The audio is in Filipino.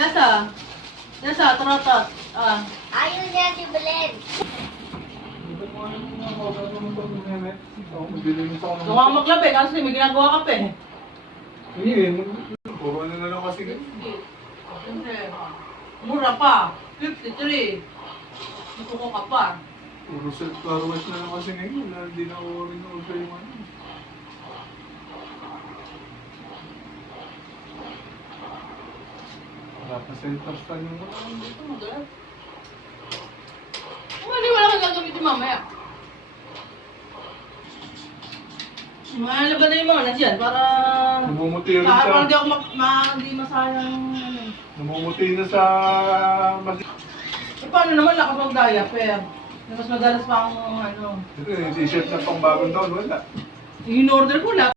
Nasa? Nasa, trotot. Ah. Ayaw niya si Belen. Gusto ka maglabi kasi may ginagawa ka pa eh. Hindi, puro ano na lang kasi. Siyempre, mura pa. 53. Gusto ka pa. Puro self-car wash na lang kasi ngayon. Hindi na ako rin-order yung ano. Wala pa center stand yung mga. Dito mo doon. Wala kang gagamitin mamaya. Malaban na yung mga nasyan para... Namumuti rin Para sa... hindi ako hindi masayang ano. Namumuti na sa... Eh paano naman lakas mag-diaper? Mas madalas pa akong ano. Ito yung t-shirt na pang bagong taon, wala. In-order ko lang.